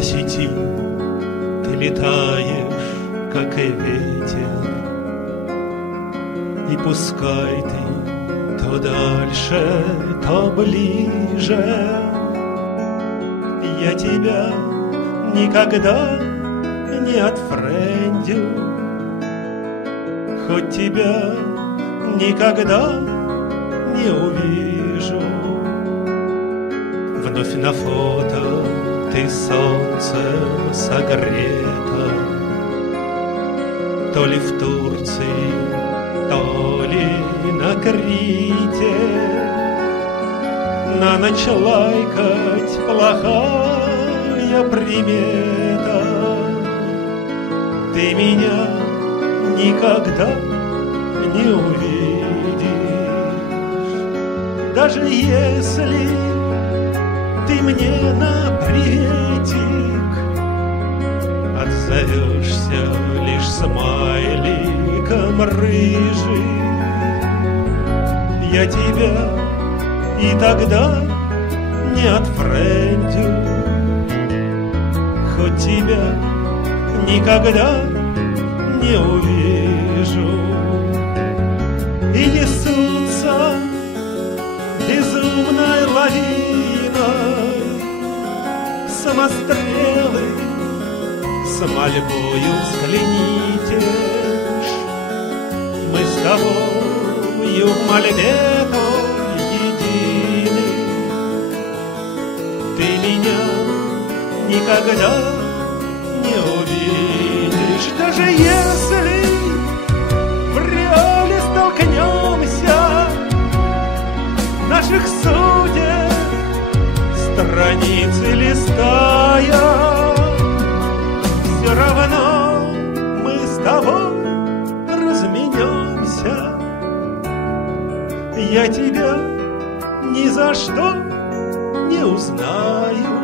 по сети ты летаешь, как и ветер, и пускай ты то дальше, то ближе, я тебя никогда не отфрендю, хоть тебя никогда не увижу. Вновь на фото ты солнцем согрета, то ли в Турции, то ли на Крите. На ночь лайкать плохая примета. Ты меня никогда не увидишь, даже если ты мне на приветик отзовешься лишь смайликом рыжий. Я тебя и тогда не отфрендю, хоть тебя никогда не увижу. И несутся безумной лавиной самострелы, с мольбою взгляните ж. Мы с тобою в мольбе той едины. Ты меня никогда не увидишь, даже если в реале столкнемся, наших судеб страницы листая. Все равно мы с тобой разменемся. Я тебя ни за что не узнаю.